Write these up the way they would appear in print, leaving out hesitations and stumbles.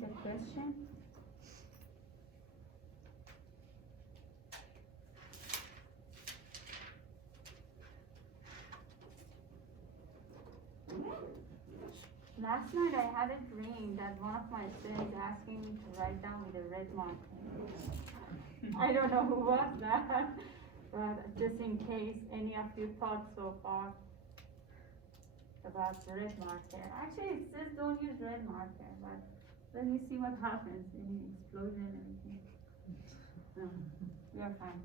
the question. Last night I had a dream that one of my students asking me to write down with a red marker. I don't know who was that, but just in case any of you thought so far about the red marker. Actually, it says don't use red marker, but let me see what happens. Any explosion, anything. No, we are fine.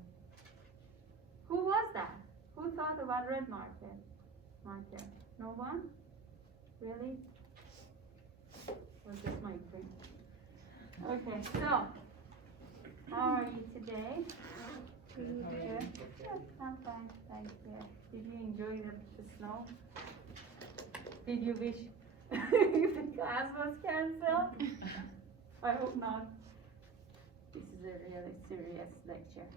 Who was that? Who thought about red marker? No one? Really? Or just my dream? Okay, so how are you today? Good. Yes, I'm fine. Thank you. Did you enjoy the snow? Did you wish the class was cancelled? I hope not. This is a really serious lecture.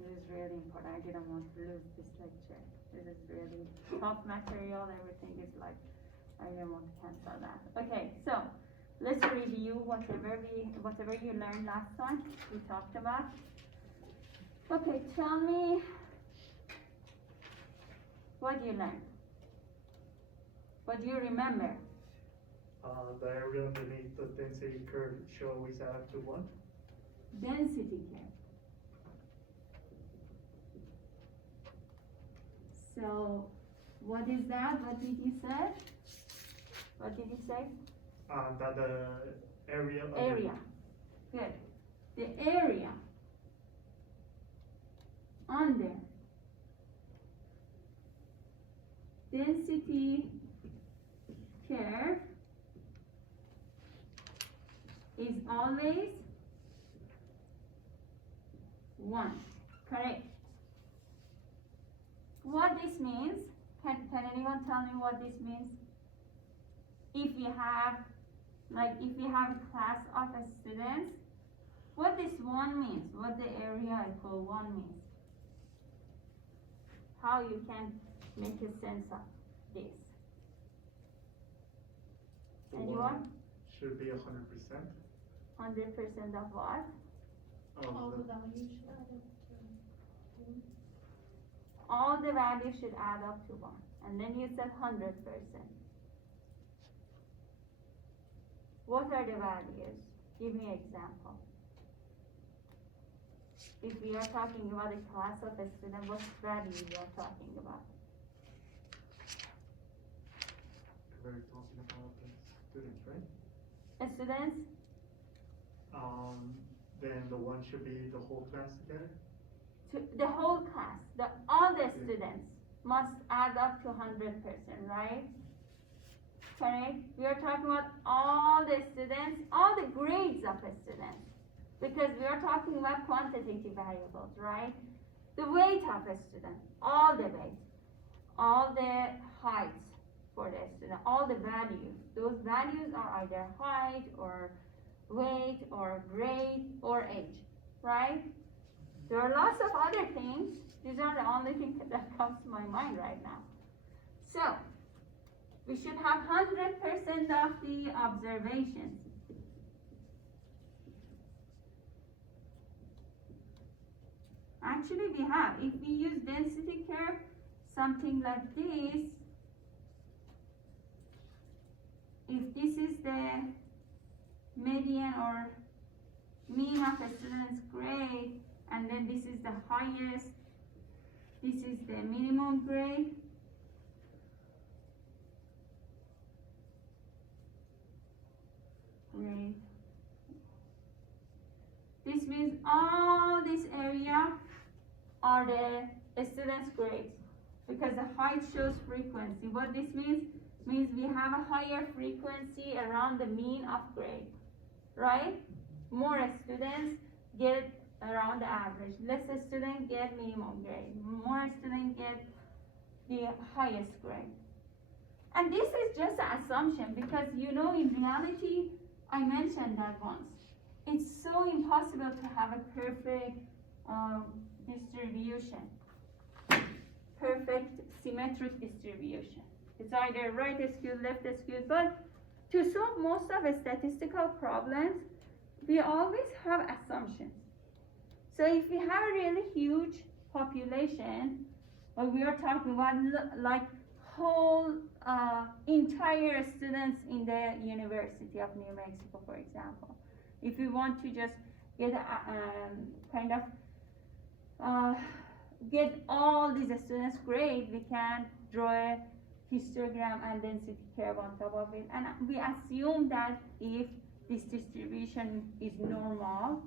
This is really important. I didn't want to lose this lecture. This is really tough material. Everything is like, I didn't want to cancel that. Okay, so let's review whatever you learned last time. We talked about. Okay, tell me what you learned. What do you remember? The area underneath the density curve should always add up to 1. Density curve. So, what is that? What did you say? What did you say? That the area. Area. Good. The area under density curve is always 1. Correct. What this means, can anyone tell me what this means? If you have a class of students, what this 1 means, what the area equal 1 means. How you can make a sense of this. Anyone? Should be 100%. 100% of what? All the values should add up to 1. All the values should add up to 1. And then you said 100%. What are the values? Give me an example. If we are talking about a class of a student, what values we are talking about? We're talking about the students, right? Students? Then the 1 should be the whole class together. The whole class, all the students must add up to 100%, right? Correct? We are talking about all the students, all the grades of a student. Because we are talking about quantitative variables, right? The weight of a student, all the weight, all the heights for the student, all the values. Those values are either height or weight or grade or age, right? There are lots of other things. These are the only things that comes to my mind right now. So, we should have 100% of the observations. Actually, we have. If we use density curve, something like this, if this is the median or mean of a student's grade, and then this is the highest, this is the minimum grade. Grade. This means all this area are the student's grades because the height shows frequency. What this means we have a higher frequency around the mean of grade, right? More students get around the average. Less students get minimum grade. More students get the highest grade. And this is just an assumption because you know in reality, I mentioned that once. It's so impossible to have a perfect distribution. Perfect symmetric distribution. It's either right skewed, left skewed, but to solve most of the statistical problems, we always have assumptions. So if we have a really huge population, or we are talking about like whole entire students in the University of New Mexico, for example, if we want to just get kind of get all these students grade, we can draw a histogram and density curve on top of it, and we assume that if this distribution is normal,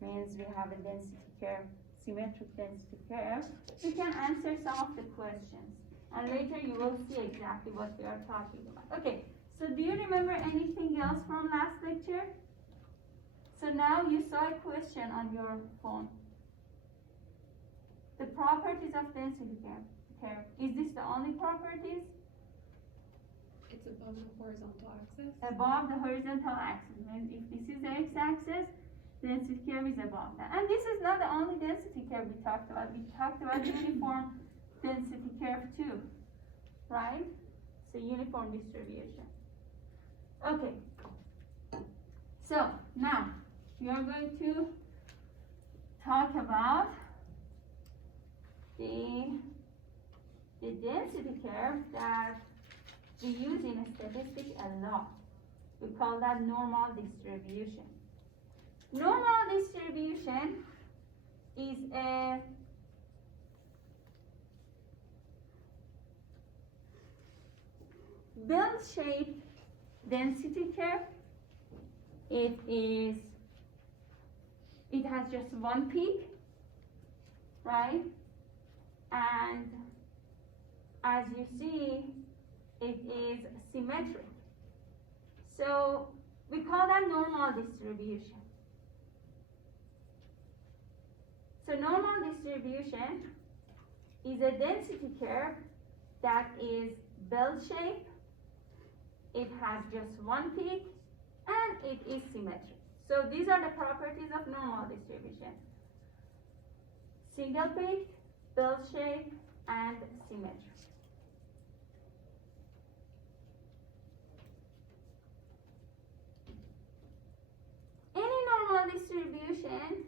means we have a density curve, symmetric density curve, we can answer some of the questions. And later you will see exactly what we are talking about. Okay, so do you remember anything else from last lecture? So now you saw a question on your phone. The properties of density curve. Is this the only properties? It's above the horizontal axis. Above the horizontal axis. And if this is the x-axis, density curve is above that. And this is not the only density curve we talked about. We talked about uniform density curve too, right? So uniform distribution. Okay. So now we are going to talk about the density curve that we use in statistics a lot. We call that normal distribution. Normal distribution is a bell-shaped density curve. It has just one peak, right? And as you see, it is symmetric. So we call that normal distribution. So normal distribution is a density curve that is bell-shaped, it has just one peak, and it is symmetric. So these are the properties of normal distribution: single peak, bell-shaped, and symmetric. Any normal distribution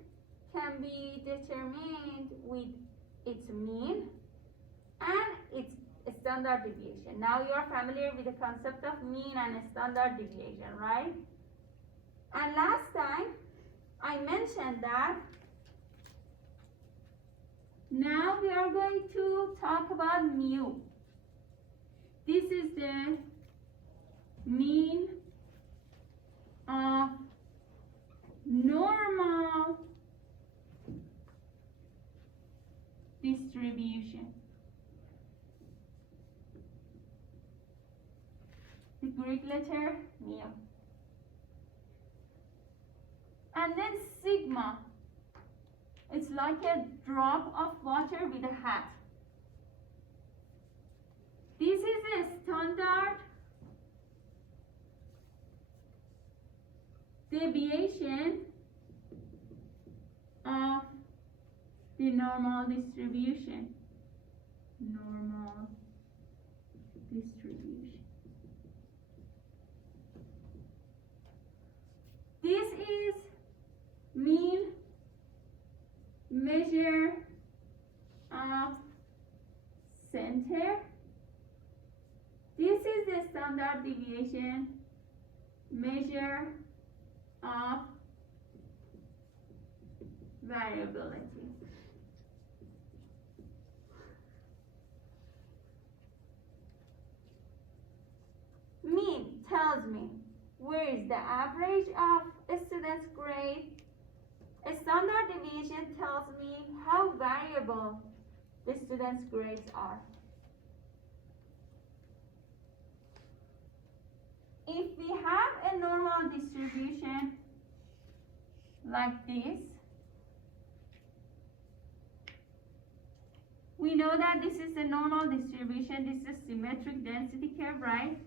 can be determined with its mean and its standard deviation. Now you are familiar with the concept of mean and standard deviation, right? And last time I mentioned that now we are going to talk about mu. This is the mean of normal distribution. The Greek letter mu. And then sigma. It's like a drop of water with a hat. This is a standard deviation of the normal distribution. Normal distribution. This is mean measure of center. This is the standard deviation measure of variability. Mean tells me where is the average of a student's grade. A standard deviation tells me how variable the student's grades are. If we have a normal distribution like this, we know that this is the normal distribution, this is a symmetric density curve, right?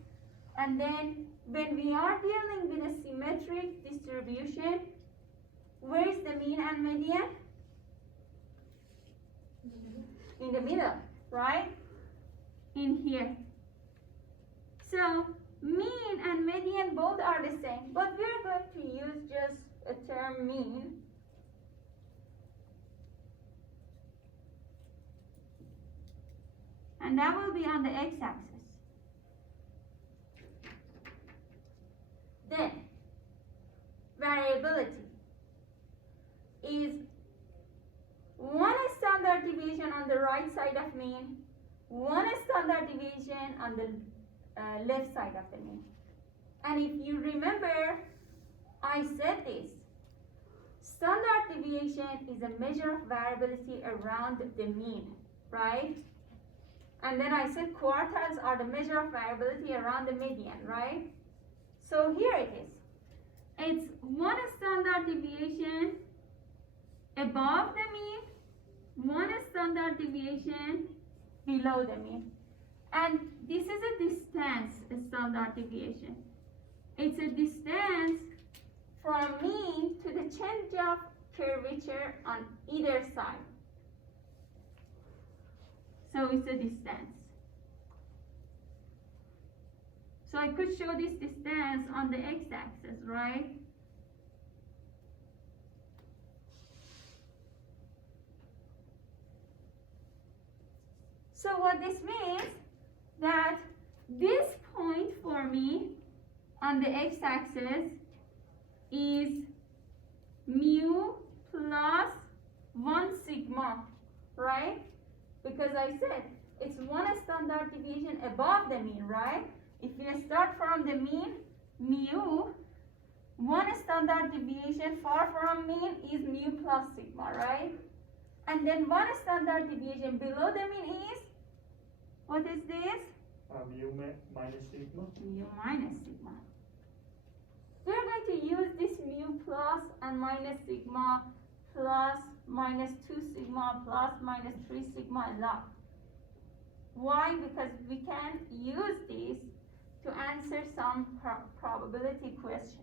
And then when we are dealing with a symmetric distribution, where is the mean and median? In the middle, right? In here. So mean and median both are the same, but we're going to use just a term mean. And that will be on the x-axis. Then, variability is one standard deviation on the right side of mean, one standard deviation on the left side of the mean. And if you remember, I said this. Standard deviation is a measure of variability around the mean, right? And then I said quartiles are the measure of variability around the median, right? So here it is. It's one standard deviation above the mean, one standard deviation below the mean. And this is a distance standard deviation. It's a distance from mean to the change of curvature on either side. So it's a distance. So I could show this distance on the x-axis, right? So what this means, that this point for me on the x-axis is mu plus 1 sigma, right? Because I said it's one standard deviation above the mean, right? If we start from the mean, mu, one standard deviation far from mean is mu plus sigma, right? And then one standard deviation below the mean is, what is this? Mu minus sigma. Mu minus sigma. We're going to use this mu plus and minus sigma plus minus 2 sigma plus minus 3 sigma a lot. Why? Because we can use this to answer some probability questions.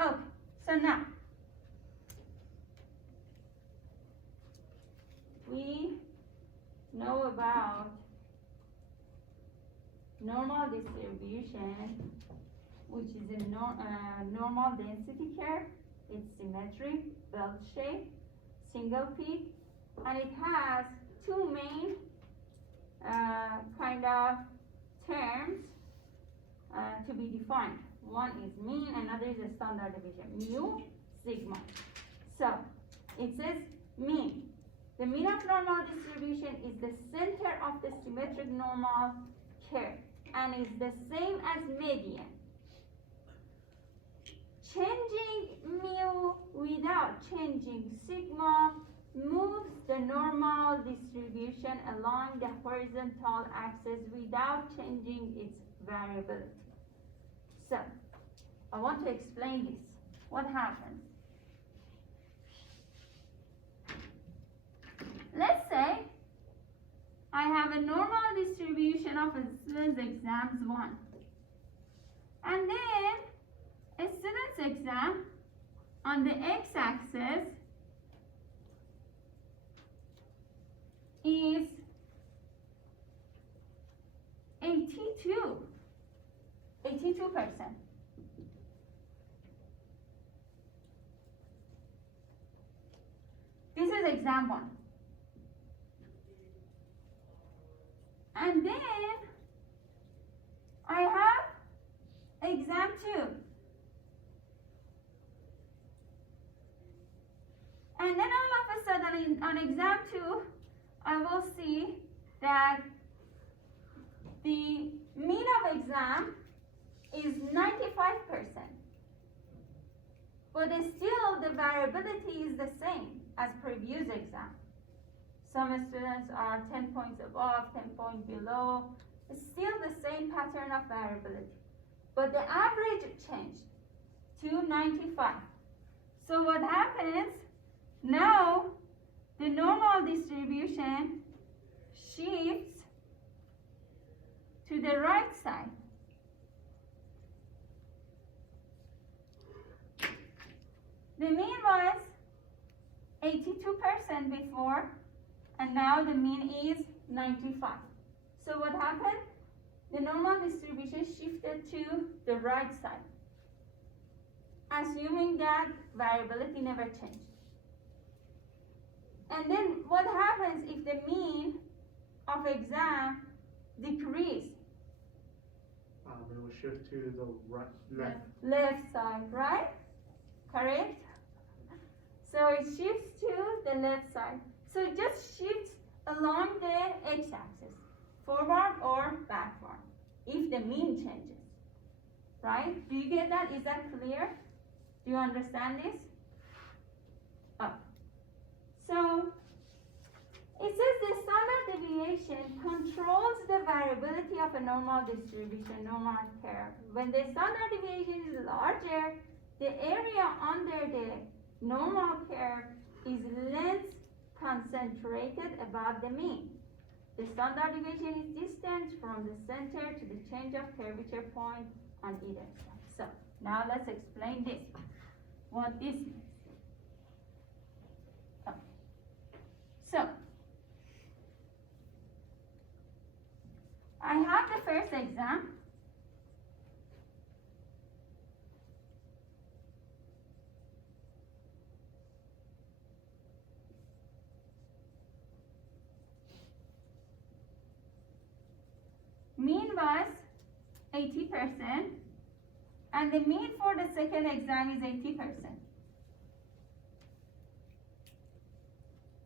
Okay, so now we know about normal distribution, which is a normal density curve. It's symmetric, bell shape, single peak, and it has two main kind of terms to be defined. One is mean, another is a standard deviation, mu, sigma. So it says mean. The mean of normal distribution is the center of the symmetric normal curve and is the same as median. Changing mu without changing sigma moves the normal distribution along the horizontal axis without changing its variability. So, I want to explain this. What happens? Let's say I have a normal distribution of a student's exams 1. And then a student's exam on the x-axis is 82%. This is exam 1. And then I have exam 2. And then all of a sudden on exam 2, I will see that the mean of exam is 95%. But still the variability is the same as previous exam. Some students are 10 points above, 10 points below. It's still the same pattern of variability. But the average changed to 95. So what happens? Now the normal distribution shifts to the right side. The mean was 82% before, and now the mean is 95. So what happened? The normal distribution shifted to the right side, assuming that variability never changed. And then what happens if the mean of exam decrease? It will shift to the right, left. Left side, right? Correct? So it shifts to the left side. So it just shifts along the x-axis, forward or backward, if the mean changes, right? Do you get that? Is that clear? Do you understand this? Oh. So it says the standard deviation controls the variability of a normal distribution, normal curve. When the standard deviation is larger, the area under the normal curve is less concentrated above the mean. The standard deviation is distance from the center to the change of curvature point on either side. So now let's explain this, what this means. Okay. So I have the first exam. Mean was 80%, and the mean for the second exam is 80%.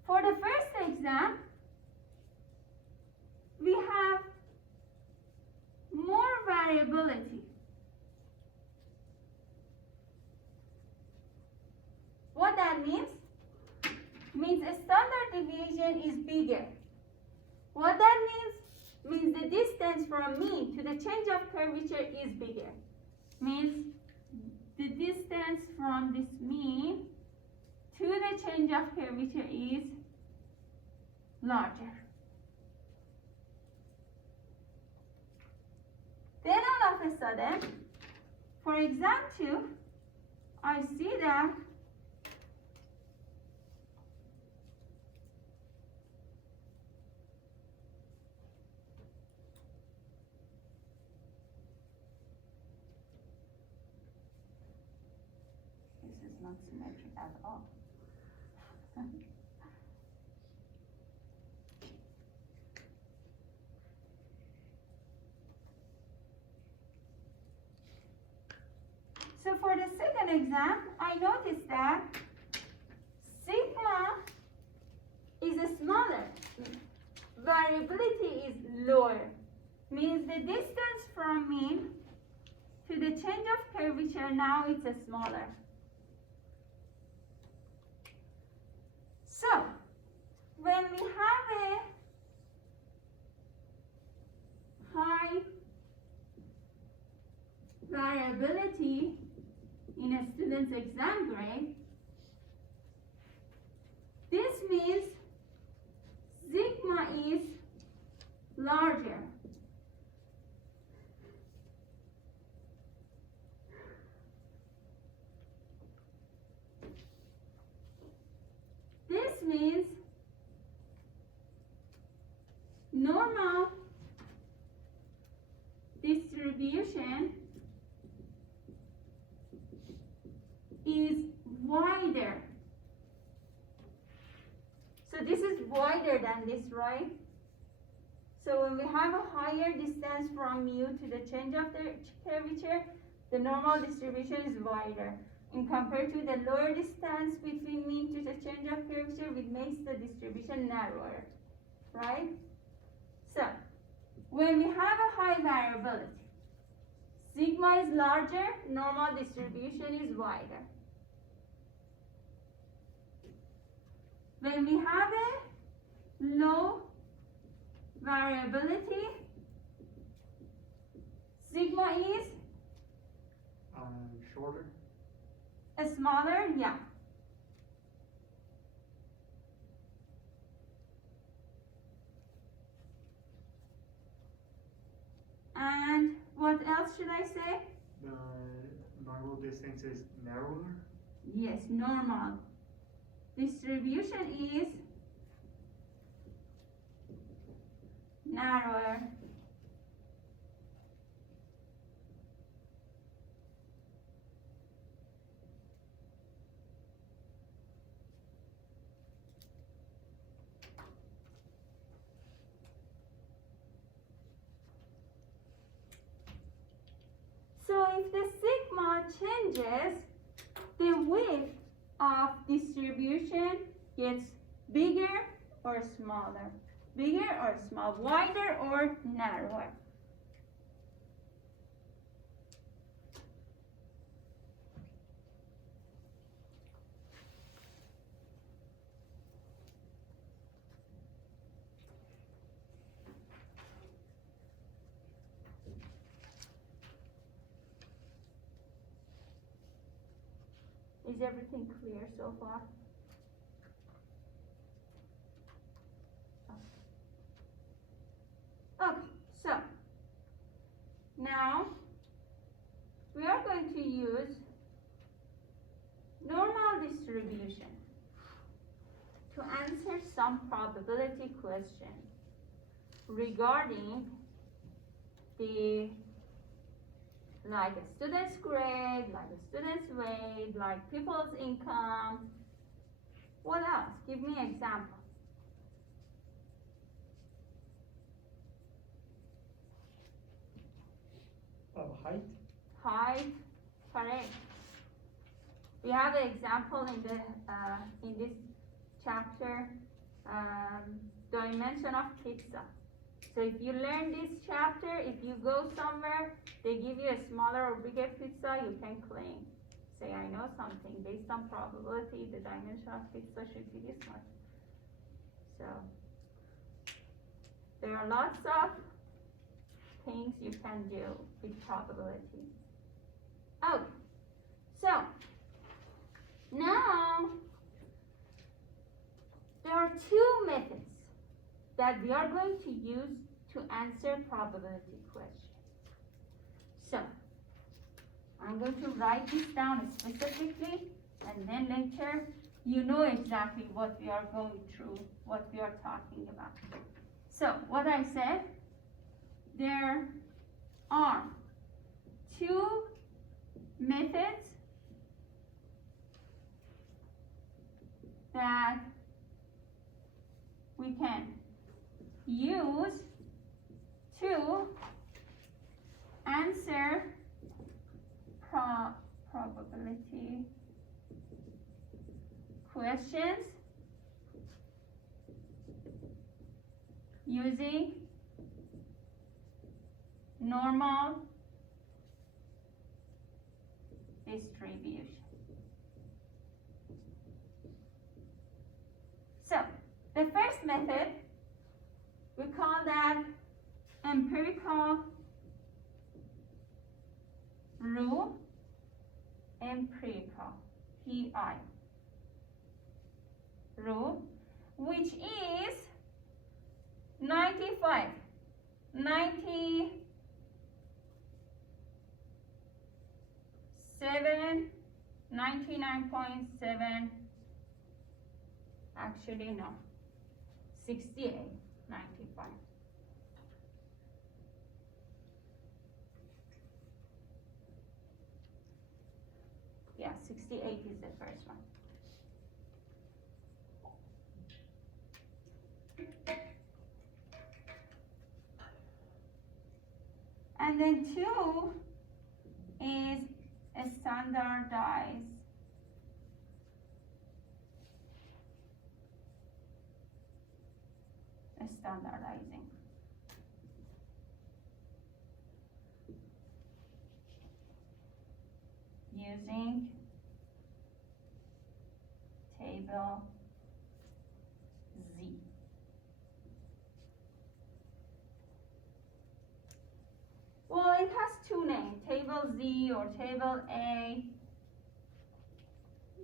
For the first exam, we have more variability. What that means? Means a standard deviation is bigger. What that means the distance from mean to the change of curvature is bigger. Means the distance from this mean to the change of curvature is larger. Then all of a sudden, for exam 2, I see that this is not symmetric at all. So for the second exam, I noticed that sigma is smaller. Variability is lower. Means the distance from mean to the change of curvature now it's smaller. So when we have a high variability in a student's exam grade, this means sigma is larger. This means normal distribution is wider. So this is wider than this, right? So when we have a higher distance from mu to the change of the curvature, the normal distribution is wider. And compared to the lower distance between mean to the change of curvature, which makes the distribution narrower, right? So when we have a high variability, sigma is larger, normal distribution is wider. When we have a low variability, sigma is Shorter. Smaller, yeah. And what else should I say? The normal distance is narrower. Yes, normal distribution is narrower. if the sigma changes, the width of distribution gets bigger or smaller, bigger or small, wider or narrower. Is everything clear so far? Okay, so now we are going to use normal distribution to answer some probability question regarding the like a student's grade, like a student's weight, like people's income. What else? Give me an example. Height. Height, correct. We have an example in this chapter, dimension of pizza. So if you learn this chapter, if you go somewhere, they give you a smaller or bigger pizza, you can claim. Say, I know something, based on probability, the dimension of pizza should be this much. So, there are lots of things you can do with probability. Oh, so, now, there are two methods that we are going to use to answer probability questions. So, I'm going to write this down specifically, and then later you know exactly what we are going through, what we are talking about. So, what I said, there are two methods that we can use to answer probability questions using normal distribution. So, the first method, we call that empirical rule, empirical, P-I, rule, which is 99.7, actually no, 68, 95. Yeah, 68 is the first one. And then 2 is a standardizing. Using table Z. Well, it has two names, table Z or table A.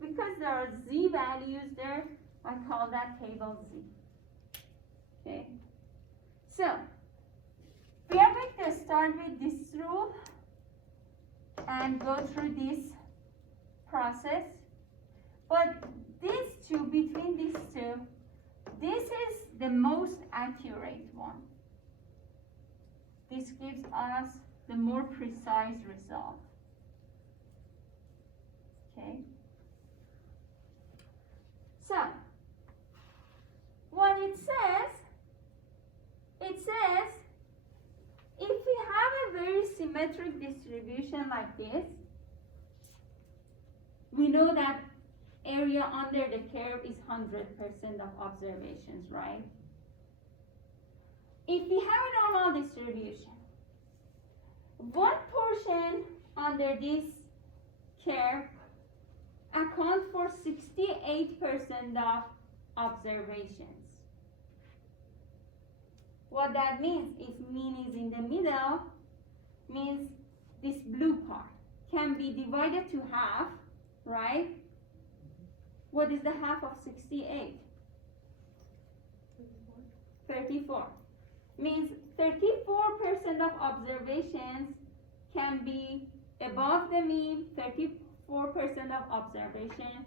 Because there are Z values there, I call that table Z. Okay. So, we are going to start with this rule and go through this process. But these two, between these two, this is the most accurate one. This gives us the more precise result. Okay? So, what it says, if we have a very similar symmetric distribution like this, we know that area under the curve is 100% of observations, right? If we have a normal distribution, what portion under this curve account for 68% of observations? What that means, if mean is in the middle, means this blue part can be divided to half, right? What is the half of 68? 34. Means 34% of observations can be above the mean, 34% of observation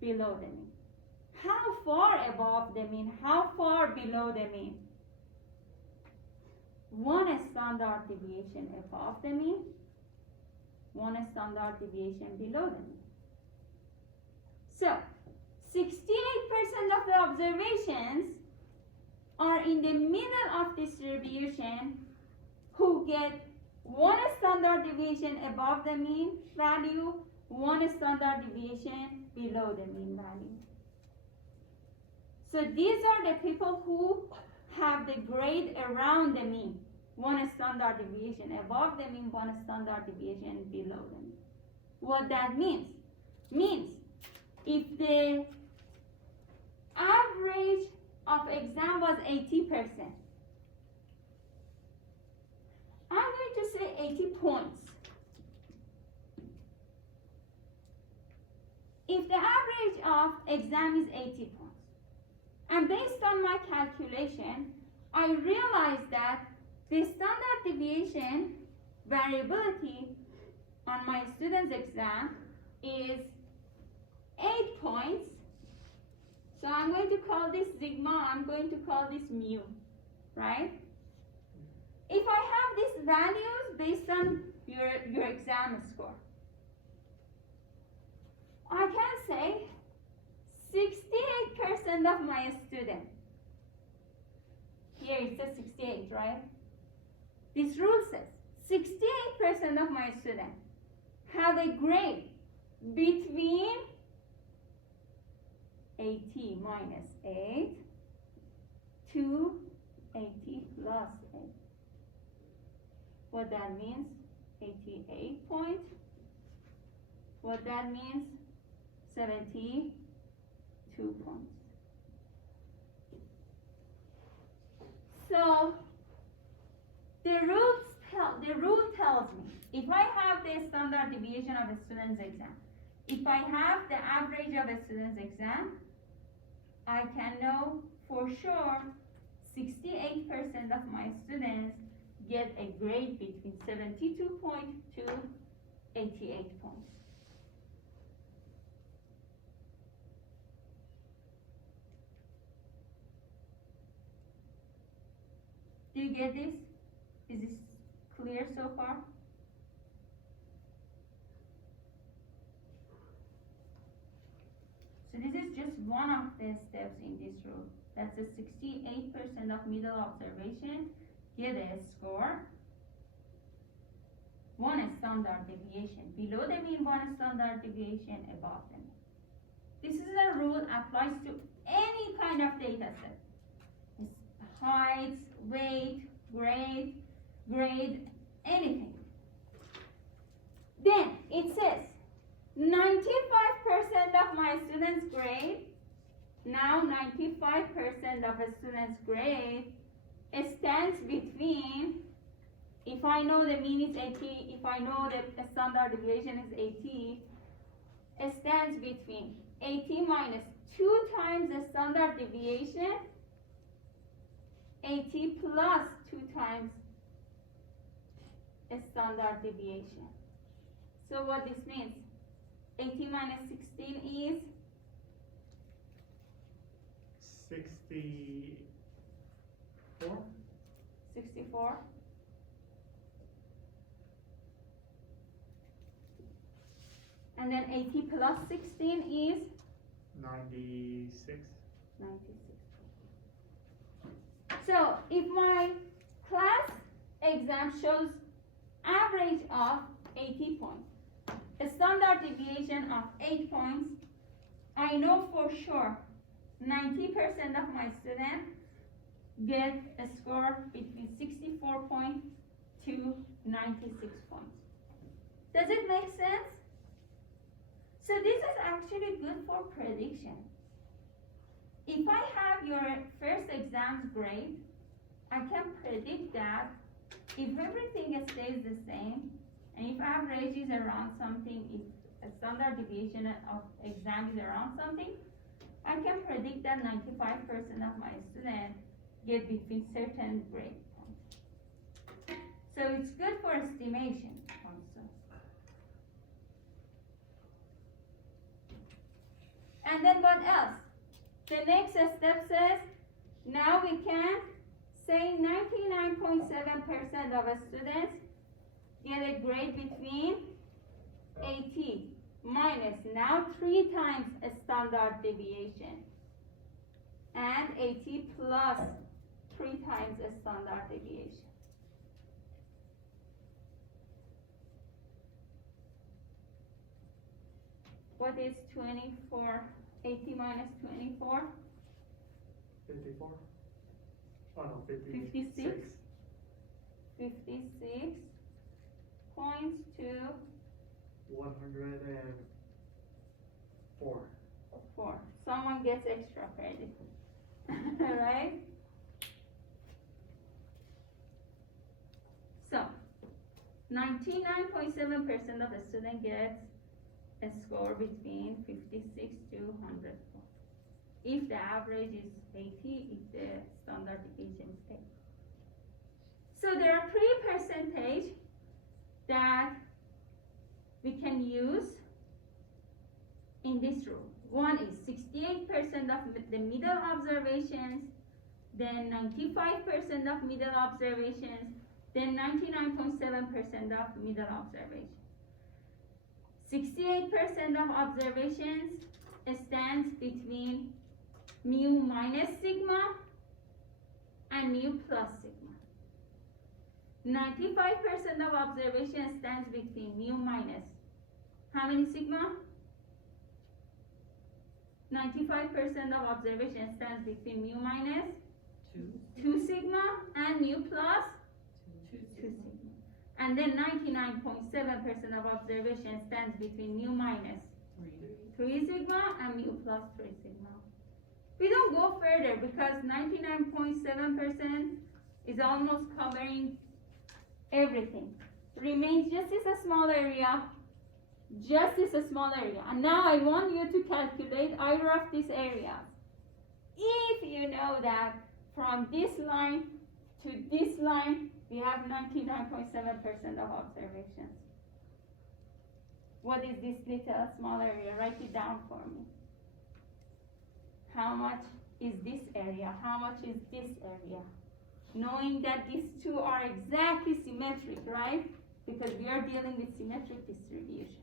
below the mean. How far above the mean? How far below the mean? One standard deviation above the mean, one standard deviation below the mean. So, 68% of the observations are in the middle of distribution who get one standard deviation above the mean value, one standard deviation below the mean value. So these are the people who have the grade around the mean. One standard deviation above the mean, one standard deviation below the mean. What that means? Means if the average of exam was 80%, I'm going to say 80 points. If the average of exam is 80 points, and based on my calculation, I realized that the standard deviation variability on my student's exam is 8 points. So I'm going to call this sigma, I'm going to call this mu, right? If I have these values based on your exam score, I can say 68% of my students, here it says 68, right? This rule says 68% of my students have a grade between 80 minus 8 to 80 plus 8. What that means, 88 points. What that means, 72 points. So the rule tells me, if I have the standard deviation of a student's exam, if I have the average of a student's exam, I can know for sure 68% of my students get a grade between 72 points to 88 points. Do you get this? Is this clear so far? So this is just one of the steps in this rule. That's the 68% of middle observation get a score, one standard deviation below the mean, one standard deviation above the mean. This is a rule applies to any kind of data set. It's heights, weight, grade, anything. Then it says 95% of my students' grade, now 95% of a student's grade stands between, if I know the mean is 80, if I know the standard deviation is 80, it stands between 80 minus 2 times the standard deviation, 80 plus 2 times a standard deviation. So what this means, 80 minus 16 is 64. 64. And then 80 plus 16 is 96. 96. So if my class exam shows average of 80 points, a standard deviation of 8 points, I know for sure 90% of my students get a score between 64 points to 96 points. Does it make sense? So this is actually good for prediction. If I have your first exam's grade, I can predict that if everything stays the same, and if average is around something, if a standard deviation of exam is around something, I can predict that 95% of my students get between certain grade points. So it's good for estimation also. And then what else? The next step says, now we can say 99.7% of students get a grade between 80 minus now 3 times a standard deviation and 80 plus 3 times a standard deviation. What is 24? 80 minus 24? 54? Oh no, 56. 56 points to 104. 4. Someone gets extra credit. Right? So, 99.7% of the student gets a score between 56 to 104. If the average is 80, if the standard deviation is 8. So there are 3 percentage that we can use in this rule. One is 68% of the middle observations, then 95% of middle observations, then 99.7% of middle observations. 68% of observations stands between mu minus sigma and mu plus sigma. 95% of observation stands between mu minus how many sigma? 95% of observation stands between mu minus 2 sigma and mu plus 2 sigma. And then 99.7% of observation stands between mu minus 3 sigma and mu plus 3 sigma. We don't go further because 99.7% is almost covering everything. Remains just this a small area, just this a small area. And now I want you to calculate either of these areas. If you know that from this line to this line, we have 99.7% of observations. What is this little small area? Write it down for me. How much is this area? How much is this area? Knowing that these two are exactly symmetric, right? Because we are dealing with symmetric distribution.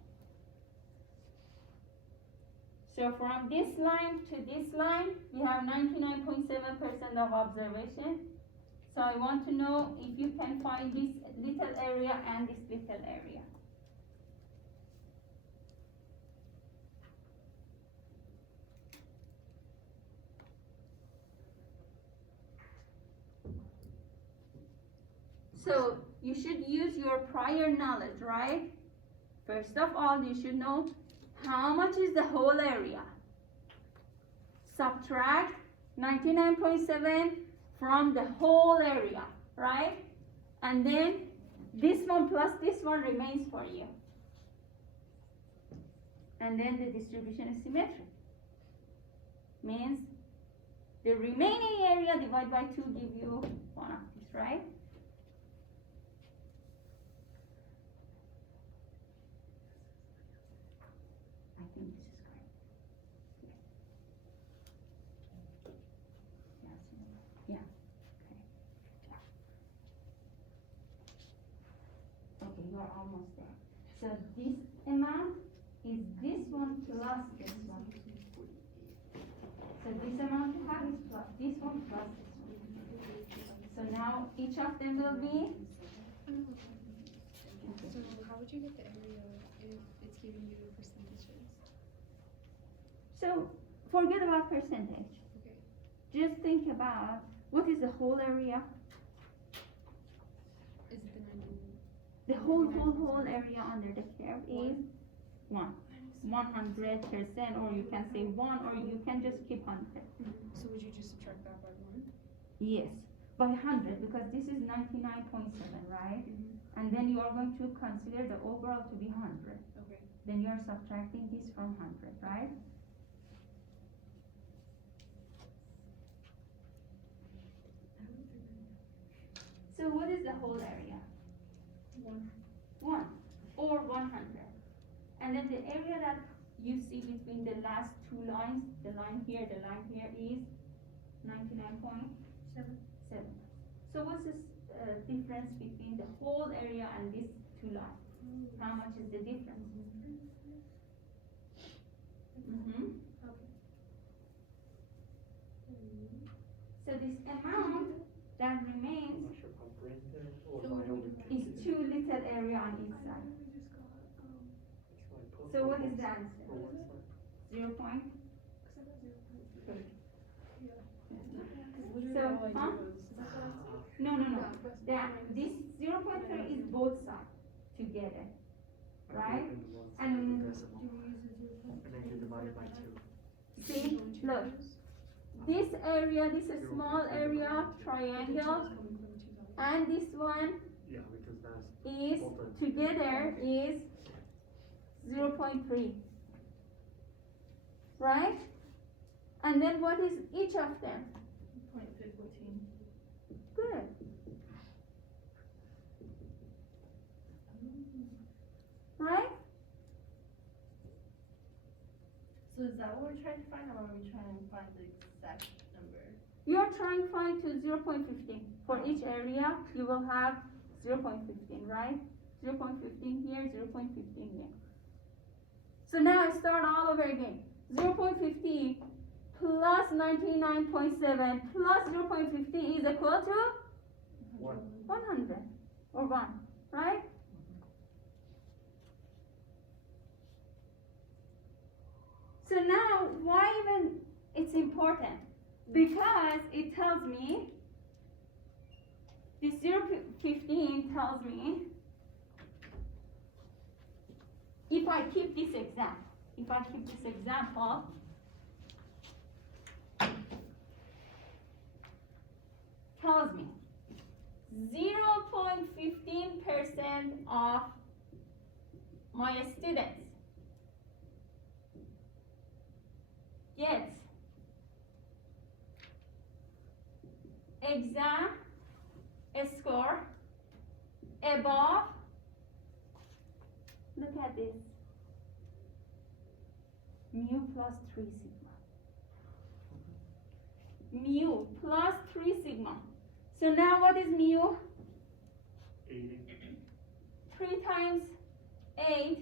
So from this line to this line, we have 99.7% of observation. So I want to know if you can find this little area and this little area. So you should use your prior knowledge, right? First of all, you should know how much is the whole area. Subtract 99.7 from the whole area, right? And then this one plus this one remains for you. And then the distribution is symmetric. Means the remaining area divided by 2 give you one of these, right? I think this is correct. Yes. Yeah. Okay, you are almost there. So this amount is this one plus this one. So this amount you have is plus this one plus this one. So now each of them will be would you get the area if it's giving you percentages? So forget about percentage. Okay. Just think about what is the whole area? Is it the 90? The whole area under the curve is 1. 100%, or you can say 1, or you can just keep 100. So would you just subtract that by 1? Yes, by 100, because this is 99.7, right? And then you are going to consider the overall to be 100. Okay. Then you are subtracting this from 100, right? So what is the whole area? 1 or 100. And then the area that you see between the last two lines, the line here is 99.7. So what's this difference between the whole area and these two lines? How much is the difference? So this amount that I'm remains not sure if I printed it or So if I what do we only do? is printed it. too little area on each side. So I put So what for is the one- answer? For one side. 0 point? Literally So, all I huh? did was. No. This 0.3 is both sides together, I right? put it in the one side And- of the decimal. And then you divide it by 2. See, look, this area, this is small area, triangle, and this one Yeah, because that's is both of them. together is 0.3, right? And then what is each of them? 0.15. Good. Right? So is that what we're trying to find, or are we trying to find the exact number? You are trying to find to 0.15. For each area, you will have 0.15, right? 0.15 here, 0.15 here. So now I start all over again. 0.50 plus 99.7 plus 0.50 is equal to 100 or 1, right? So now, why even it's important? Because it tells me, this 0.15 tells me, if I keep this example, tells me 0.15% of my students gets exam score above, look at this, mu plus 3 sigma. Mu plus 3 sigma. So now what is mu? 80. 3 times 8,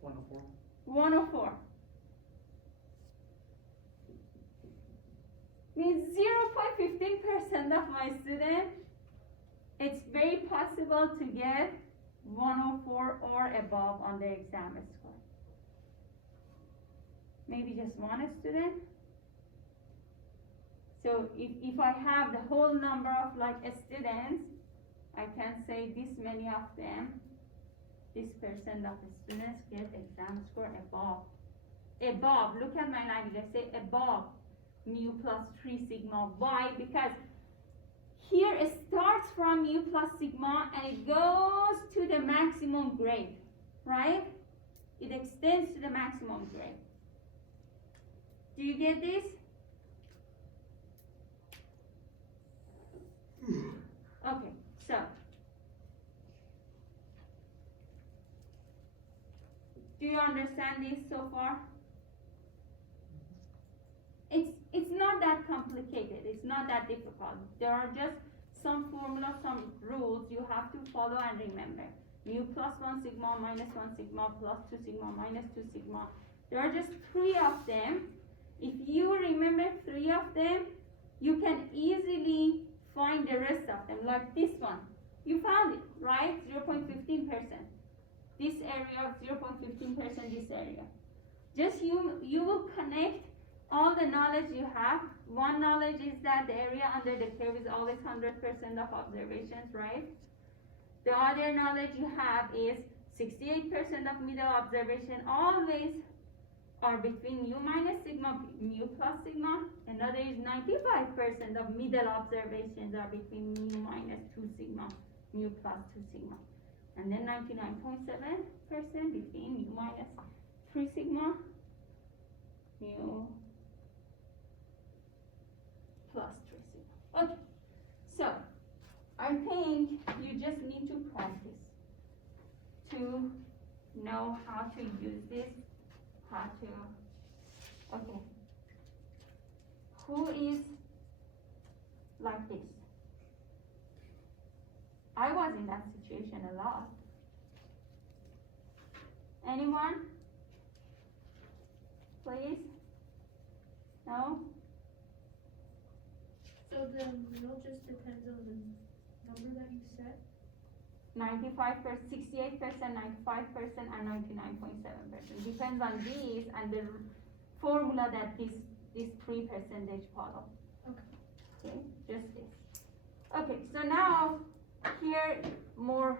104. 104. Means 0.15% of my students, it's very possible to get 104 or above on their exam score. Maybe just one student. So if I have the whole number of like students, I can say this many of them, this percent of the students get exam score above. Above, look at my language, I say above mu plus 3 sigma. Why? Because here it starts from mu plus sigma and it goes to the maximum grade, right? It extends to the maximum grade. Do you get this? Okay, so do you understand this so far? It's not that complicated, it's not that difficult. There are just some formulas, some rules you have to follow and remember. Mu plus 1 sigma minus 1 sigma plus 2 sigma minus 2 sigma. There are just 3 of them. If you remember 3 of them, you can easily find the rest of them, like this one. You found it, right? this area of 0.15%, this area. Just you will connect all the knowledge you have. One knowledge is that the area under the curve is always 100% of observations, right? The other knowledge you have is 68% of middle observation always are between mu minus sigma, mu plus sigma. Another is 95% of middle observations are between mu minus 2 sigma, mu plus 2 sigma. And then 99.7% between mu minus 3 sigma, mu plus 3 sigma. Okay, so I think you just need to practice to know how to use this, okay. Who is like this? I was in that situation a lot. Anyone? Please? No? So the meal just depends on the number that you set? 95%, 68%, 95%, and 99.7%. Depends on these and the formula that this 3% follow. Okay. Okay, just this. Okay, so now here more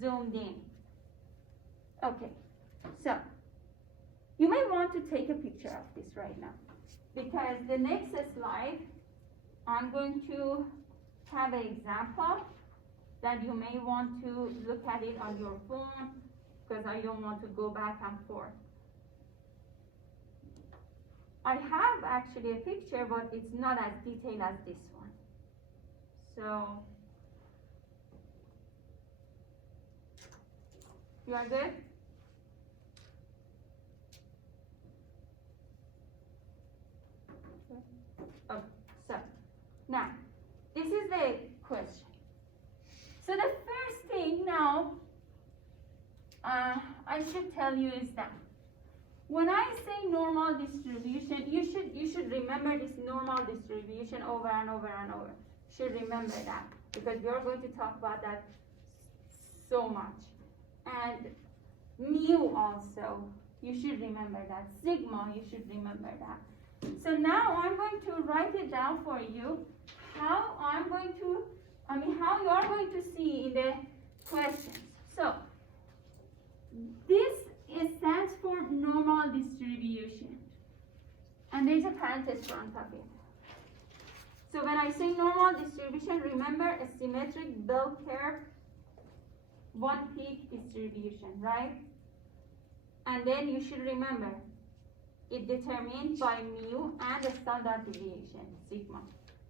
zoomed in. Okay, so you may want to take a picture of this right now, because the next slide I'm going to have an example that you may want to look at it on your phone, because I don't want to go back and forth. I have actually a picture, but it's not as detailed as this one. So, you are good? Okay, so, now, this is the question. So the first thing now, I should tell you is that when I say normal distribution, you should remember this normal distribution over and over and over. You should remember that, because we are going to talk about that so much. And mu also, you should remember that. Sigma, you should remember that. So now I'm going to write it down for you, how you are going to see in the questions. So, this stands for normal distribution. And there's a parenthesis front of it. So when I say normal distribution, remember a symmetric bell curve, one peak distribution, right? And then you should remember, it determined by mu and the standard deviation, sigma.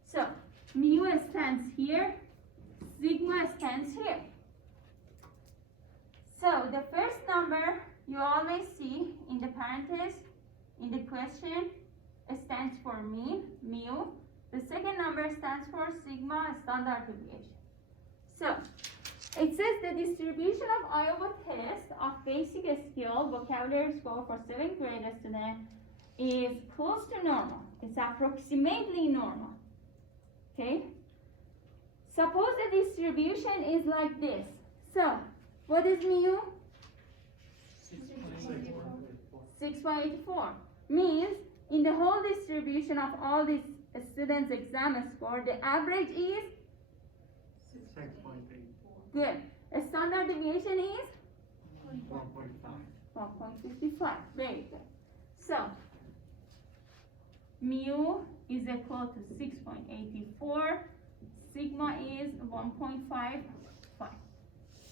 So, mu stands here, sigma stands here. So, the first number you always see in the parenthesis, in the question, stands for mu. The second number stands for sigma, standard deviation. So, it says the distribution of Iowa test of basic skill vocabulary score for 7th grade student is close to normal. It's approximately normal. Okay? Suppose the distribution is like this. So, what is mu? 6.84. Means in the whole distribution of all these students' exam score, the average is 6.8. good. A standard deviation is 1.5. 1.55. Very good. So, mu is equal to 6.84. Sigma is 1.55.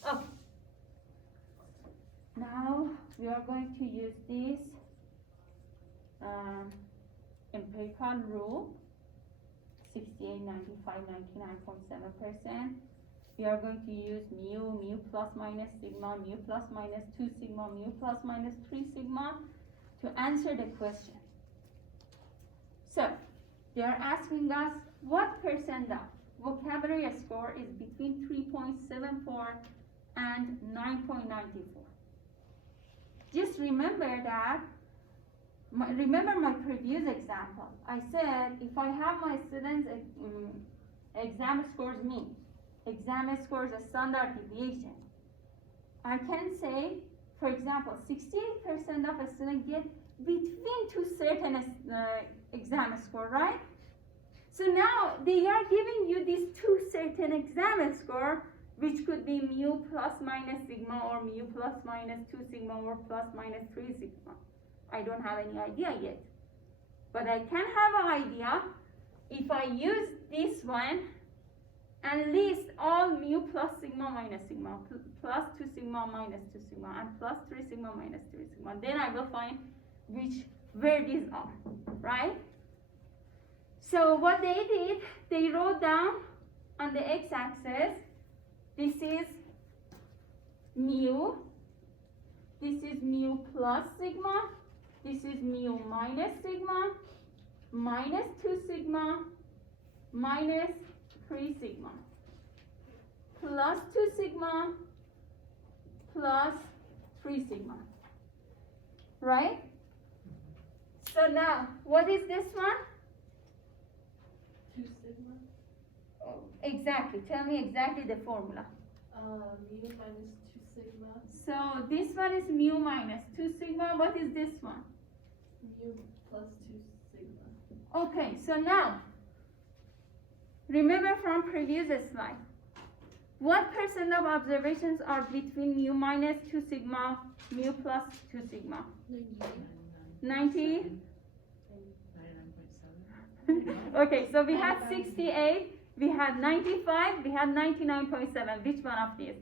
Okay. Now we are going to use this empirical rule, 68, 95, 99.7%. We are going to use mu plus minus sigma, mu plus minus 2 sigma, mu plus minus 3 sigma to answer the question. So, they are asking us what percent of vocabulary score is between 3.74 and 9.94. Just remember that, remember my previous example. I said if I have my students' exam scores mean, exam scores a standard deviation, I can say, for example, 68% of a student get between two certain exam score, right? So now they are giving you these two certain exam score, which could be mu plus minus sigma, or mu plus minus 2 sigma, or plus minus 3 sigma. I don't have any idea yet. But I can have an idea if I use this one and list all mu plus sigma minus sigma, plus 2 sigma minus 2 sigma, and plus 3 sigma minus 3 sigma. Then I will find where these are, right? So what they did, they wrote down on the x-axis, this is mu, this is mu plus sigma, this is mu minus sigma, minus 2 sigma, minus 3 sigma, plus 2 sigma, plus 3 sigma, right? So now, what is this one? 2 sigma. Oh, exactly, tell me exactly the formula. Mu minus 2 sigma. So this one is mu minus 2 sigma. What is this one? Mu plus 2 sigma. Okay, so now, remember from previous slide, what percent of observations are between mu minus 2 sigma, mu plus 2 sigma? 90? 99.7. Okay, so we had 68, we had 95, we had 99.7. Which one of these?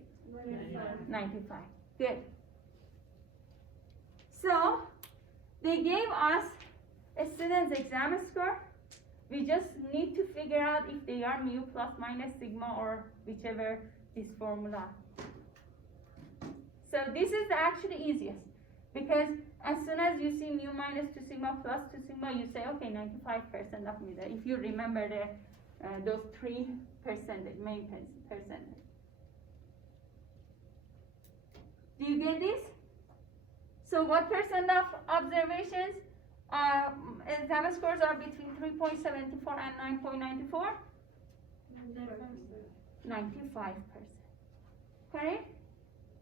95. Good. So, they gave us a student's exam score. We just need to figure out if they are mu plus minus sigma, or whichever this formula. So this is actually easiest, because as soon as you see mu minus 2 sigma plus 2 sigma, you say, okay, 95% of mu. If you remember those 3 main percentage. Do you get this? So what percent of observations exam scores are between 3.74 and 9.94? 95%. Correct?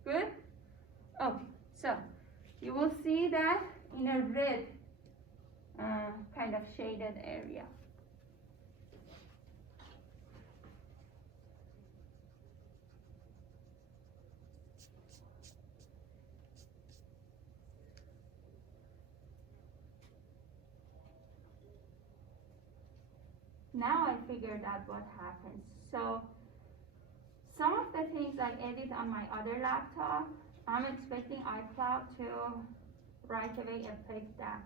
Good? Okay, so you will see that in a red kind of shaded area. Now I figured out what happens. So some of the things I edit on my other laptop, I'm expecting iCloud to right away affect that.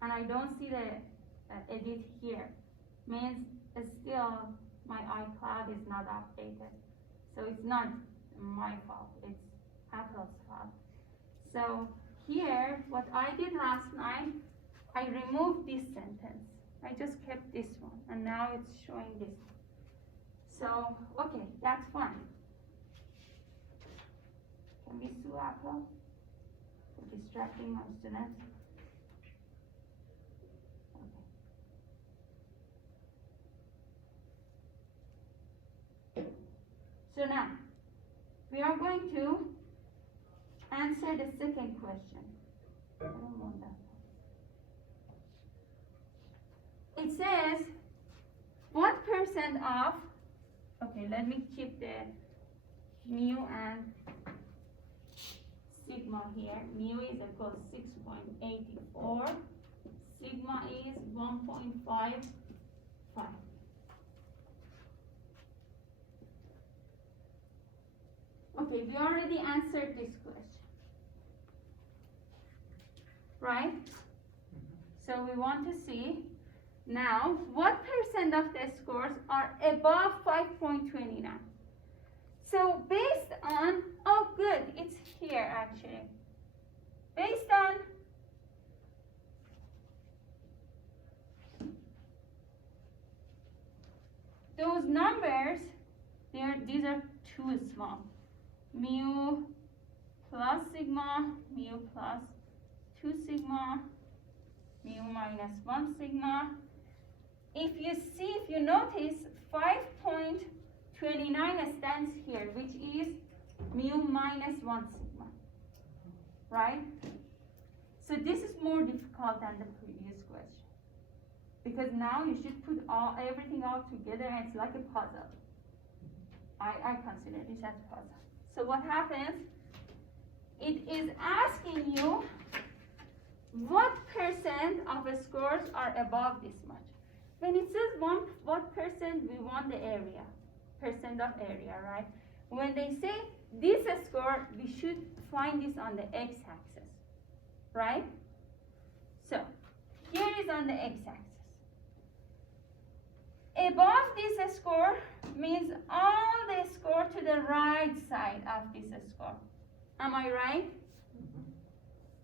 And I don't see the edit here. Means still my iCloud is not updated. So it's not my fault, it's Apple's fault. So here, what I did last night, I removed this sentence. I just kept this one, and now it's showing this. So, okay, that's fine. Can we sue Apple for distracting my students? Okay. So now, we are going to answer the second question. I don't want that. It says, what percent of, okay, let me keep the mu and sigma here. Mu is equal to 6.84. Sigma is 1.55. Okay, we already answered this question, right? So we want to see now what percent of the scores are above 5.29. So based on, oh good, it's here actually. Based on those numbers, these are too small. Mu plus sigma, mu plus 2 sigma, mu minus 1 sigma. If you notice, 5.29 stands here, which is mu minus 1 sigma. right? So this is more difficult than the previous question. Because now you should put everything all together and it's like a puzzle. I consider this as a puzzle. So what happens? It is asking you what percent of the scores are above this much. When it says what percent, we want the area, percent of area, right? When they say this score, we should find this on the x-axis, right? So here is on the x-axis. Above this score means all the score to the right side of this score. Am I right?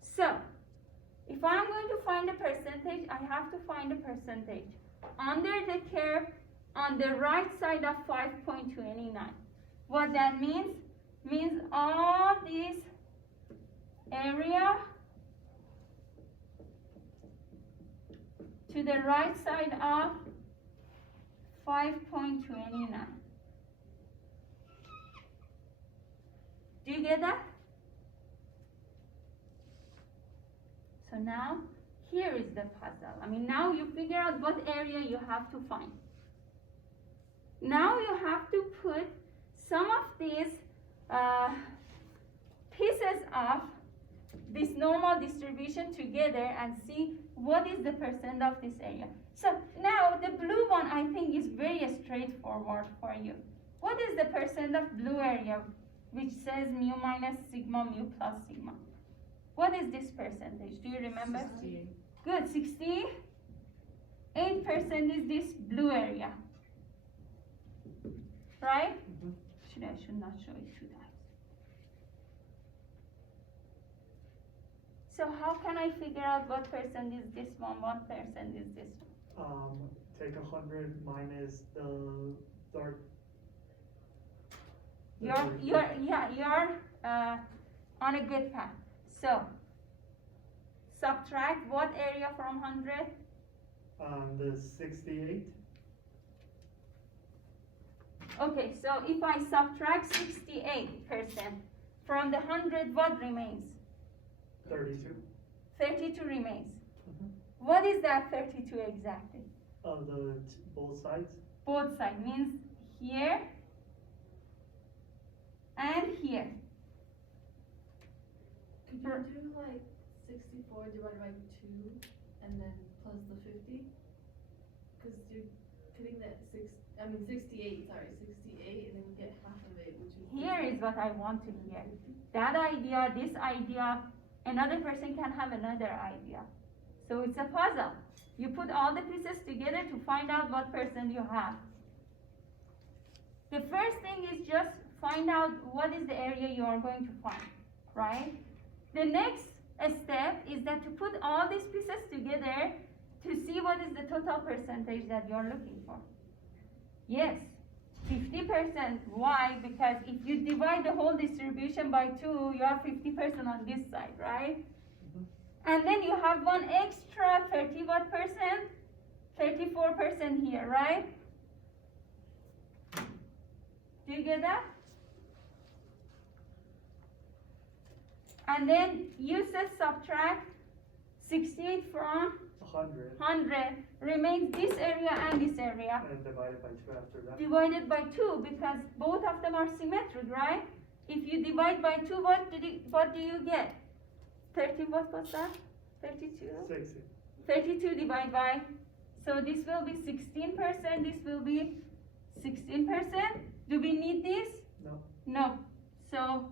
So, if I'm going to find a percentage, I have to find a percentage under the curve on the right side of 5.29. What that means? Means all this area to the right side of 5.29. Do you get that? So now, here is the puzzle. I mean, now you figure out what area you have to find. Now you have to put some of these pieces of this normal distribution together and see what is the percent of this area. So now the blue one I think is very straightforward for you. What is the percent of blue area which says mu minus sigma mu plus sigma? What is this percentage? Do you remember? 68. Good, 68% is this blue area. Right? I should not show it 2 times. So how can I figure out what percent is this one, what percent is this one? Take 100 minus the third. You're on a good path. So subtract what area from 100? The 68. Okay, so if I subtract 68% from the 100, what remains? 32. 32 remains. What is that 32 exactly? Of both sides. Both sides means here and here. Could you do like 64 divided by 2 and then plus the 50? Because you're putting that 68, sorry, 68, and then you get half of it, which is... Here is what I want to hear. That idea, this idea, another person can have another idea. So it's a puzzle. You put all the pieces together to find out what percent you have. The first thing is just find out what is the area you are going to find, right? The next step is that to put all these pieces together to see what is the total percentage that you are looking for. Yes, 50%. Why? Because if you divide the whole distribution by 2, you have 50% on this side, right? And then you have one extra 30 what percent? 34% here, right? Do you get that? And then you said subtract 68 from 100 remains this area and this area. And divided by 2 after that. Divided by 2 because both of them are symmetric, right? If you divide by 2, what do you get? 30, what was that? 32? 60. 32 divided by, so this will be 16%, this will be 16%. Do we need this? No. No. So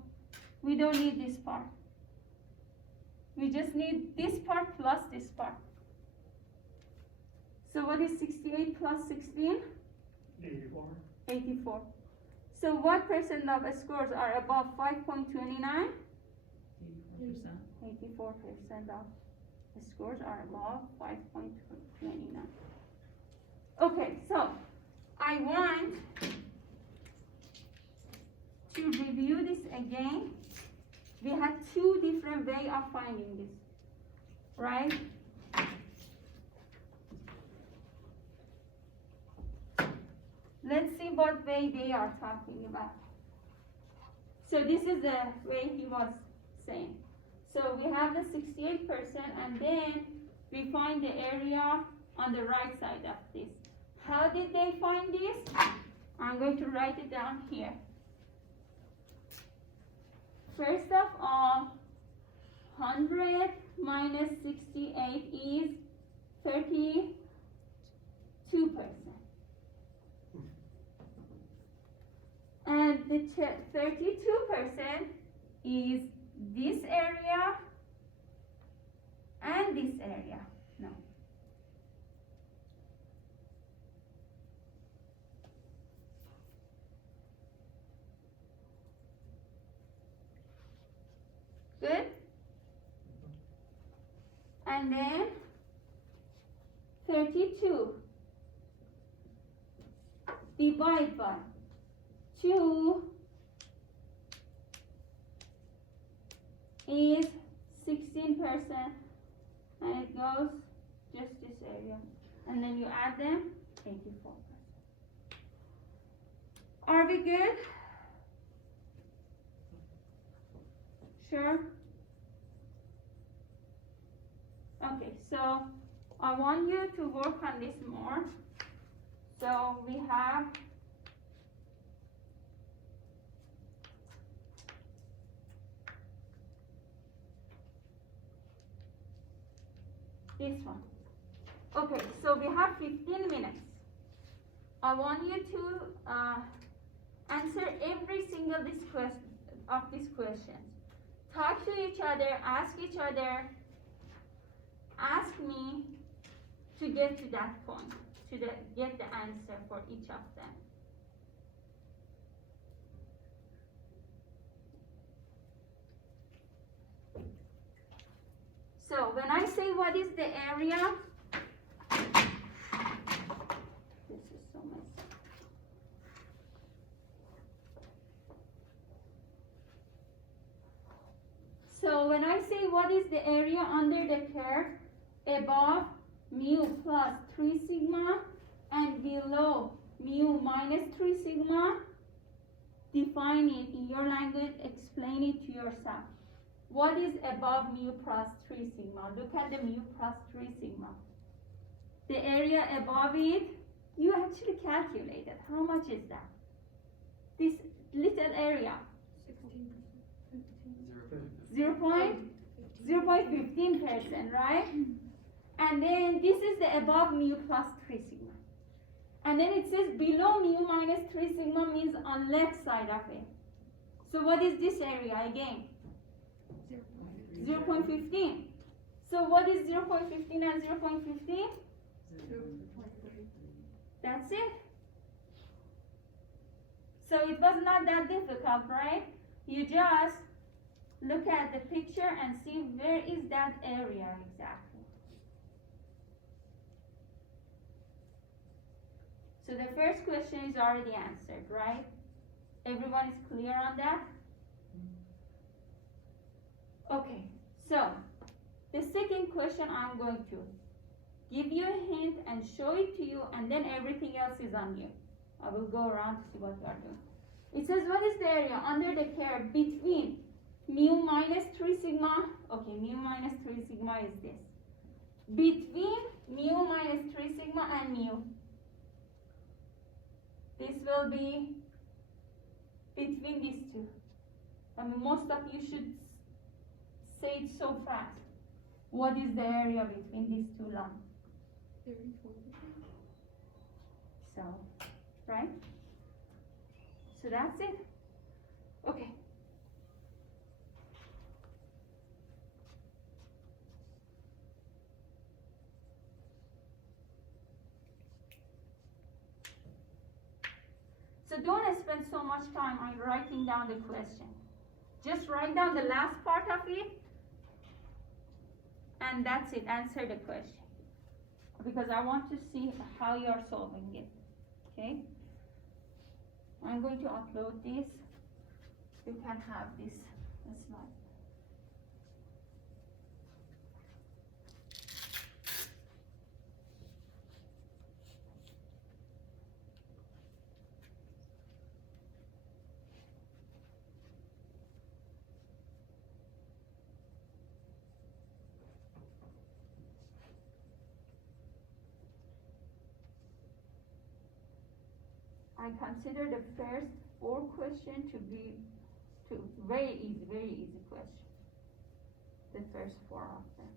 we don't need this part. We just need this part plus this part. So what is 68 plus 16? 84. 84. So what percent of scores are above 5.29? 84% of the scores are above 5.29. Okay, so I want to review this again. We had 2 different ways of finding this, right? Let's see what way they are talking about. So this is the way he was saying. So we have the 68% and then we find the area on the right side of this. How did they find this? I'm going to write it down here. First of all, 100 minus 68 is 32%. And the 32% is this area and this area. No. Good? And then 32 divide by 2 is 16%, and it goes just this area. And then you add them, 84%. Are we good? Sure? Okay, so I want you to work on this more. So we have this one. Okay, so we have 15 minutes. I want you to answer every single of these questions. Talk to each other, ask each other, ask me to get to that point, to get the answer for each of them. So when I say what is the area, this is so messy. So when I say what is the area under the curve above mu plus 3 sigma and below mu minus 3 sigma, define it in your language, explain it to yourself. What is above mu plus 3 sigma? Look at the mu plus 3 sigma. The area above it, you actually calculated. How much is that? This little area. 0.15%, right? And then this is the above mu plus 3 sigma. And then it says below mu minus 3 sigma means on left side of it. So what is this area again? 0.15. So what is 0.15 and 0.15? That's it. So it was not that difficult, right? You just look at the picture and see where is that area exactly. So the first question is already answered, right? Everyone is clear on that? Okay, so the second question I'm going to give you a hint and show it to you, and then everything else is on you. I will go around to see what you are doing. It says what is the area under the curve between mu minus 3 sigma, okay, mu minus 3 sigma is this. Between mu minus 3 sigma and mu. This will be between these two. I mean, most of you should say it so fast. What is the area between these two lines? 34%. So, right? So that's it. Okay. So don't spend so much time on writing down the question. Just write down the last part of it, and that's it. Answer the question. Because I want to see how you are solving it. Okay? I'm going to upload this. You can have this slide. I consider the first 4 questions to be very easy question. The first 4 of them.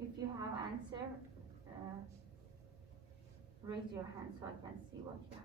If you have answer, raise your hand so I can see what you have.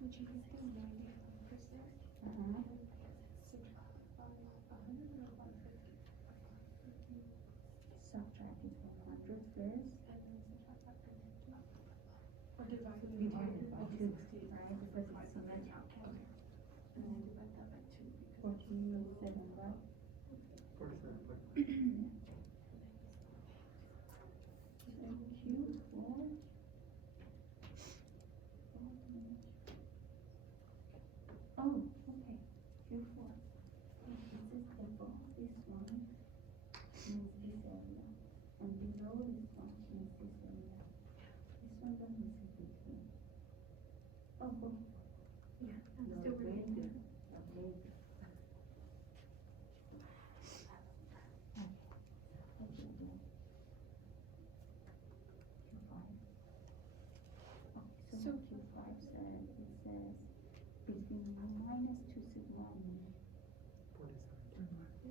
Would you say 91%? Uh-huh. Subtract 100 or 150? Subtract it from 100 first. And then subtract that from 50? Or divide it Divided by 2, 60, right? Because it's symmetrical. Okay. And then divide that by 2 because. 47, right? 47. Q4. Oh, okay, Q4. This is above this one, means this area, and below this one means this area. This one doesn't sit between. Oh, okay. Yeah, I'm You're still very reading. good. You're very good. 5 says, it says between minus 2 sigma and mu. What is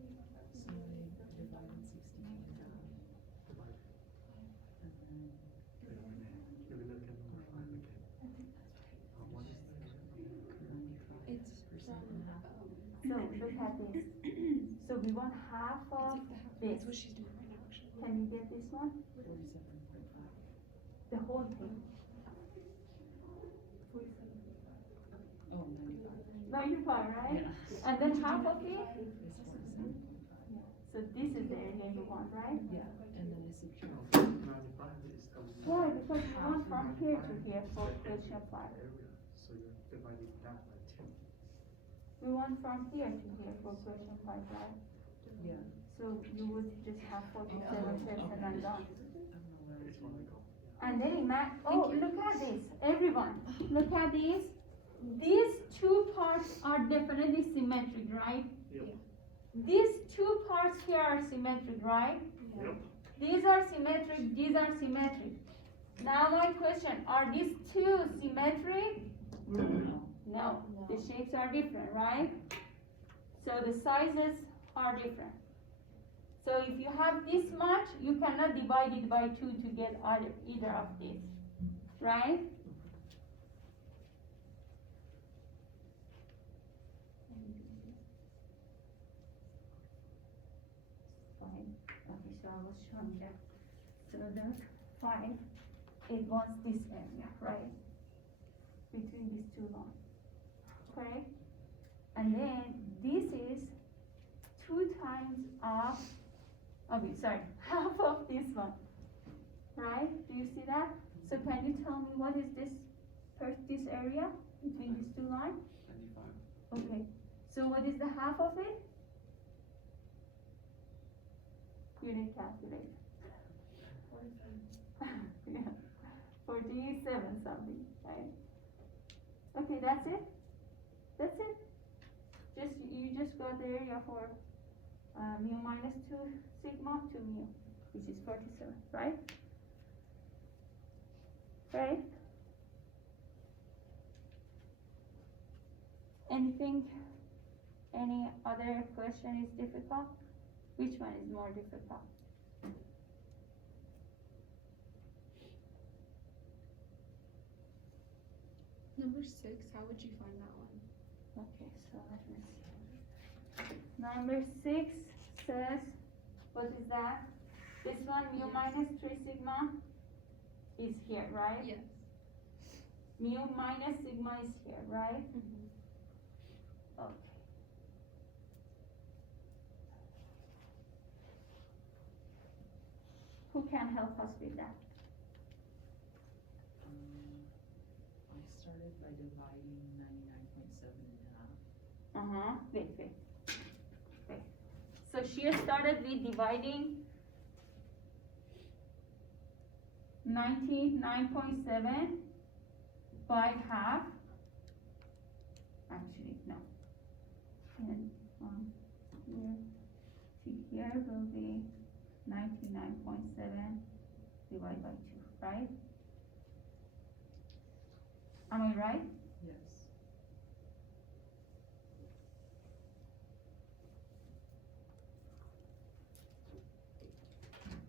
that? So I divided 68 in half, Divide. and then, If we look at number 5 again. What is that? 95% in half. So look at this. So we want half of this. That's what she's doing right now, actually. Can you get this one? 47.5. The whole thing. Oh, 95. 95, right? Yeah. And then half of it, It's 47.5. so this is the area you want, right? Yeah, and then I subtract. 95 is the. Why? Because we want from here to here for question 5. Area, so you're dividing that by 2. We want from here to here for question 5, right? Yeah. So you would just have 47% and done. I don't know where It's it's one from. I go. And then look at this, everyone, look at this. These two parts are definitely symmetric, right? Yep. These two parts here are symmetric, right? Yep. These are symmetric, these are symmetric. Now my question, are these two symmetric? No. No, the shapes are different, right? So the sizes are different. So if you have this much, you cannot divide it by 2 to get either of these, right? Fine. Okay, so I was showing that. So the 5, it wants this area, right? Between these two lines, correct? And then this is 2 times of, okay, sorry, half of this one, right? Do you see that? So can you tell me what is this area between these two lines? 95. Okay, so what is the half of it? You need calculate. Yeah, 47 something, right? Okay, that's it? That's it? You just got the area for mu minus 2 sigma to mu, which is 47, right? Right? Anything, any other question is difficult? Which one is more difficult? Number 6, how would you find that one? Okay, so let me see. Number 6 says, what is that? This one, mu Yes. minus 3 sigma is here, right? Yes. Mu minus sigma is here, right? Okay. Who can help us with that? I started by dividing 99.7 in half. Wait. So she started with dividing 99.7 by half. Actually, no. And here to here will be 99.7 divided by 2, right? Am I right? Yes.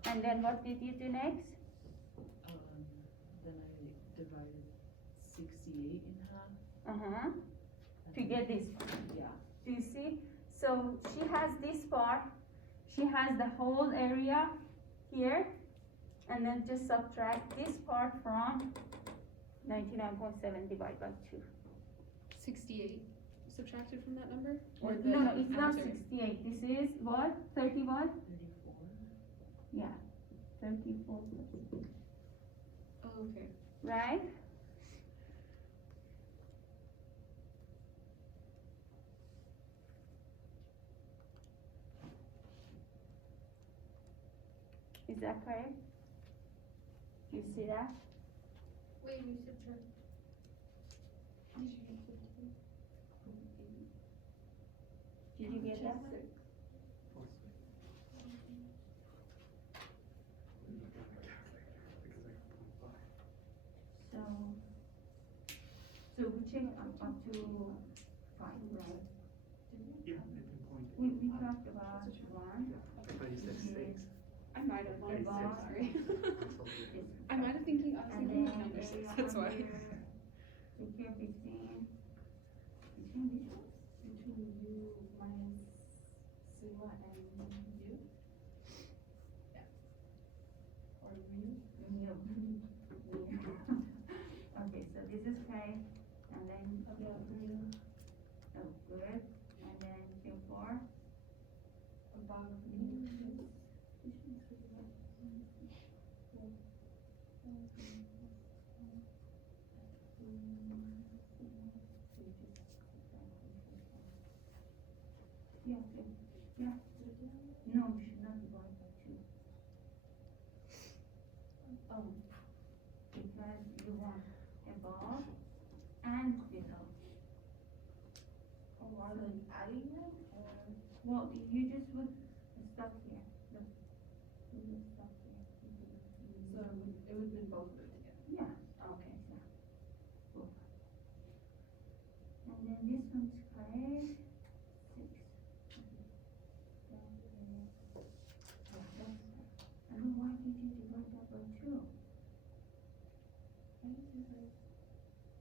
And then what did you do next? Then I divided 68 in half. To and get then- this. Yeah. Do you see? So she has this part, she has the whole area here, and then just subtract this part from 99.7 divided by 2. 68 subtracted from that number? Or No, it's not answer? 68, this is what, 31? 34. Yeah, 34, Oh, okay. right? Is that correct? Do you see that? Wait, you subtract. Did you get that? So, So we check up to 5, right? Yeah, they pinpointed. We talked about 1. I thought you said 6. I might have, The bar. sorry. This I might have thinking, I was and thinking then number 6, area that's why. under, so here between which one? Between U minus sigma and U? Yeah. Or mu? Mu. Okay, so this is K, and then Above mu, oh, good, and then Q4. above mu. Yeah, okay. Yeah. No, you should not divide by 2, Oh, because you want above and below. oh, rather than adding them, or? Well, you just would stop here, look. You would stop here. So it would be both of them together. Yeah, Okay. cool. And then this one's correct, 6. I don't know why did you divide that by 2?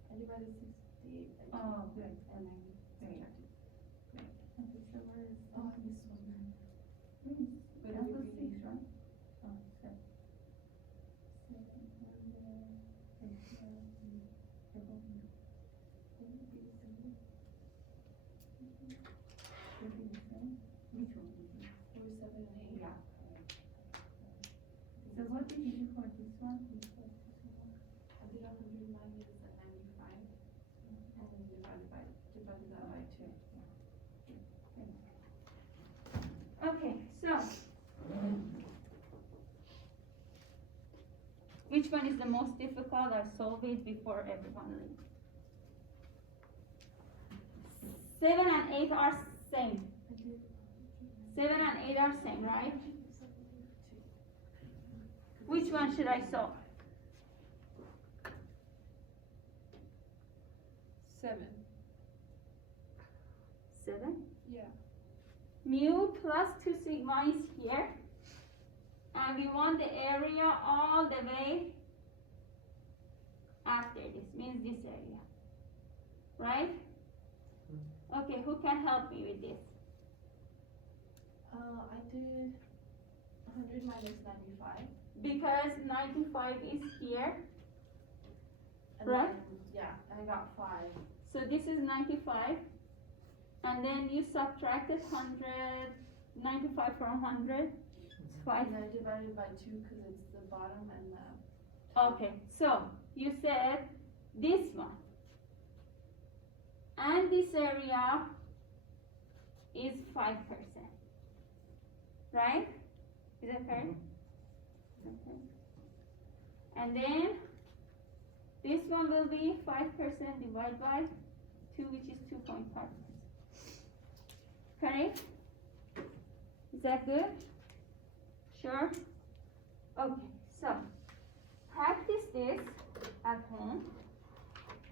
I divided 68 by 2. Oh, good. And then Great. subtracted. Okay, so where is Oh, I missed one. But that it was would be 6, right? Oh, 7. 7 under, would be the same? Which one would be? 47 and 8. Yeah. So what did you do for this one? I did 100 minus 95, and then divided that by 2. Okay, so. Which one is the most difficult? I'll solve it before everyone leaves. 7 and 8 are same. 7 and 8 are same, right? Which one should I solve? 7. 7. Yeah. Mu plus 2 sigma is here. And we want the area all the way after this, means this area. Right? Okay, who can help me with this? I did 100 minus 95. Because 95 is here, And right? then, yeah, and I got 5. So this is 95. And then you subtracted 95 from 100. It's 5. And then I divided by 2 because it's the bottom and the. Okay, so you said this one. And this area is 5%. Right? Is that correct? Okay. And then this one will be 5% divided by 2, which is 2.5%. Correct? Is that good? Sure? Okay, so practice this at home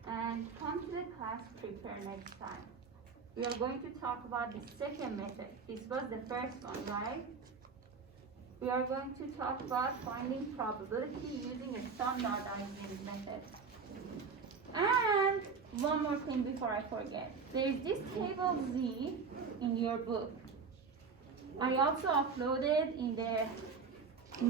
and come to the class prepare next time. We are going to talk about the second method. This was the first one, right? We are going to talk about finding probability using a standardizing method. And one more thing before I forget. There is this table Z in your book. I also uploaded in the